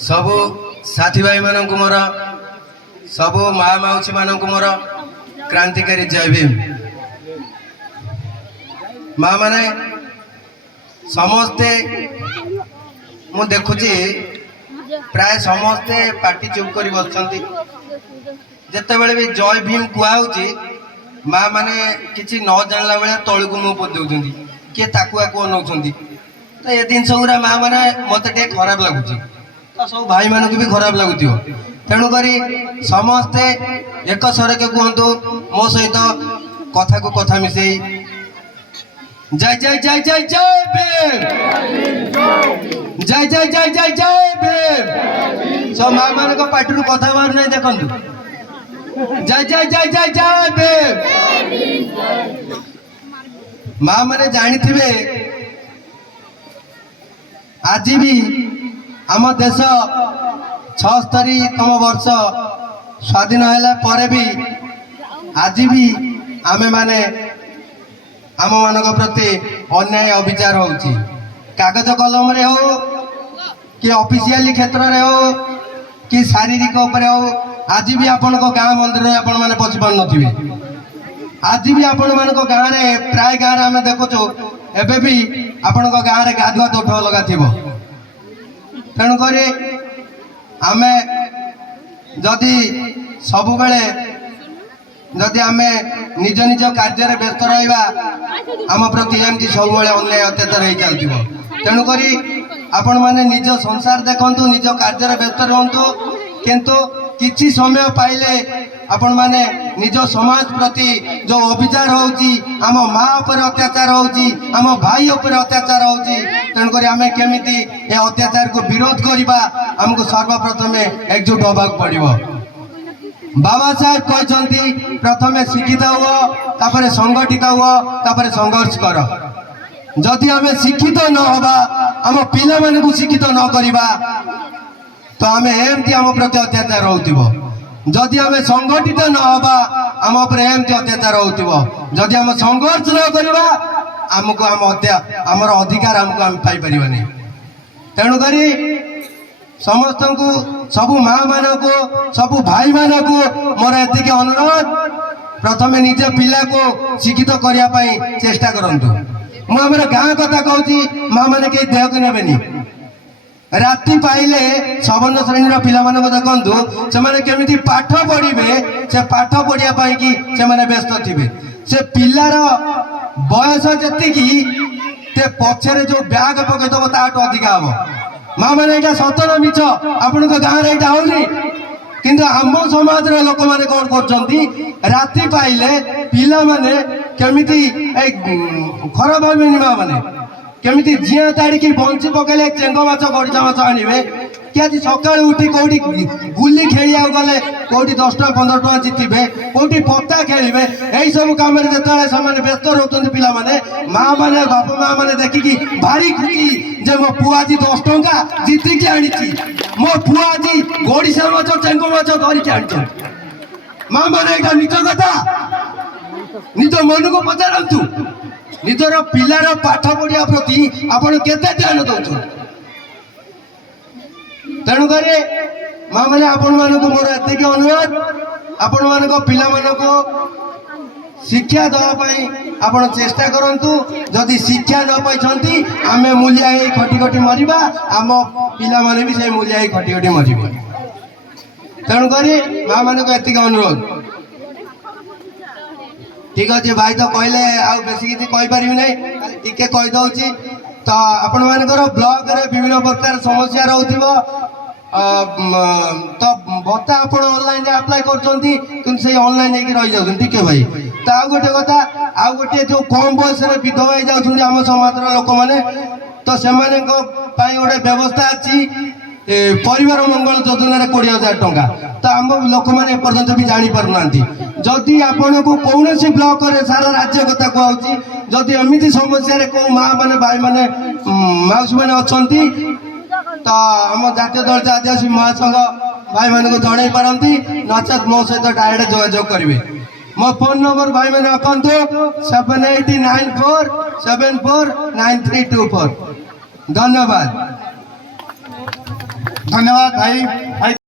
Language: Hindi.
सबु साथी भाई मानक मोर सबु माँ मौसी मानक मोर क्रांतिकारी जय भीम। माँ माने समस्ते मु देखुची प्राय समस्ते पार्टी चुप कर बसचंती जिते बड़े भी जय भीम कुआउची माँ माने किसी न जानला बेले तलू को मुँह पोत दउछंती किए ताकुआ को नौछंती। तो ये जिनस गुरा माँ माने मत टे खराब लगुची तो सब भाई मानक भी खराब लगुथिबो। तेणुक समस्ते एक स्वर के कहतु मो सहित कथा को कथा मिसई जय जय जय जय जय भीम जय जय जय जय जय भीम। सब माँ मान पार्टी कथा बाहर नहीं देखु जय जय जय जय जय भीम। माँ मैंने जानी थे आज भी आम देश 76तम वर्ष स्वाधीन है भी आज भी आमे माने आम मान प्रति अन्याय अविचार होची कागज कलम रे हो कि ऑफिशियली क्षेत्र रे हो कि शारीरिक उपरे हो आज भी आपण को गाँव मंदिर में आपण माने पहुंची पार नथिबे। आज भी आपण मान को गाँव रे प्राय गाँव रे आमे देखुचु एबे भी आपण को गाँव रे गाधुआ तोठ लगा थिबो। तेणुक आमे जदि सब बेले जदि आमे निज निज कार्य व्यस्त रहिबा आम प्रति एमती सब अन्याय अत्याचार हो चलती। तेणुक आपण मैंने निज संसार देखु निज कार्य व्यस्त रुहतु किंतु किछि समय पाइले आपण मैंने निज समाज प्रति जो अविचार होउची आम माँ उपर अत्याचार होउची आम भाई उपर अत्याचार होउची तेणुक आमे केमिति ए अत्याचार को विरोध करिबा हमको सर्वप्रथमे एकजुट होबाक पड़िबो। बाबा साहेब कहते प्रथमे शिक्षित हुआ तापर संगठित हुआ तापर संघर्ष कर। जदि आम शिक्षित न होबा आम पिला मानकु शिक्षित न करिबा तो आम एमती आम प्रति अत्याचार होउतिबो। जदि आम संगठित न होबा आम उपर एमती अत्याचार होउतिबो। जदि आम संघर्ष न करिबा आमको आमर अधिकार आमको आम पाई परिबानी। तेणु करी समस्त को सबु माँ मान को सबु भाई मान को मोर एति अनुरोध प्रथमे निज पिला को शिक्षित करने चेष्टा करंतु। मुझे गाँ कथा कहूँ माँ मैंने कहीं देह को नेबेनी राति पाइले सवर्ण श्रेणी पिला देखु से केमिति पाठ पढ़े से पाठ पढ़िया कि से व्यस्त थे से पिलार बयस जी ते पछरे जो बैग पकईदब ताठू अधिका हम माँ मैंने यहाँ सतर मिछ आपण गाँव में यहाँ होनी किंतु आम समाज लोक मैंने कौन कर राति पाइले पिला माने केमिति खराब भावेनि माँ मैंने केमिति जिया ताड़ी बंशी पकड़े चेंग माछ गड़िचा माछ आने कि आज सका उठी कौटी गुली खेल गले कौटी 10 टଙ୍କା 15 टଙ୍କା जितबे कौटी पत्ता खेलिबे यही सब काम जो व्यस्त रोचते पिला माने माँ मैंने बाप माँ मैंने देखिकी भारी खुशी जे मो पुआ आज 10 टଙ୍କା जितिकी आनी मो पुआ आज गड़िशा माछ चेंग माछ धरिकी आनी माँ मैंने यहाँ निज कथा निज मन को पचारतु निजर पिलार पाठ पढ़िया प्रति आपण केते ध्यान दउछ। तेणुक माँ मैंने आपण मान मोर एतिक अनुरोध आपण मान पिला मान शिक्षा देवाई आपण चेष्टा करंतु। जदि शिक्षा न पाई आमे मूलिया खटी खटी मरिबा आम पिला माने भी से मूलिया खटी खटी मरिबे। तेणुक माँ मान एतिक अनुरोध। ठीक अच्छे भाई तो कहले बेस किसी कहीपर ना टी कहीदे तो आपण मानकर ब्लॉक रे विभिन्न प्रकार समस्या रोथ तो भत्ता आप ऑनलाइन अप्लाई कर ऑनलाइन रही जाऊँ टी भाई। तो आउ गोटे कथा आउ गोटे जो कम बयस विधवा हो आम समाज लोक मैंने तो से गोटे व्यवस्था अच्छी परिवार मंगल योजना 20,000 टंका तो आम लोक मैंने एपर्यंत भी जापार जदि आपण को कौन ब्लॉक सारा राज्य कथा कहूँ जदि एमती समस्या कौ माँ मैंने भाई मैंने मौसी मैंने अच्छा तो आम जातीय दलित आदिवासी महासंघ भाई मान को जन पारती नचेत मो सहित डायरेक्ट जोगाजोग करेंगे। ମୋ ଫୋନ ନମ୍ବର ଭାଇମାନେ ରଖନ୍ତୁ 7894749324। ଧନ୍ୟବାଦ। ଧନ୍ୟବାଦ ଭାଇ।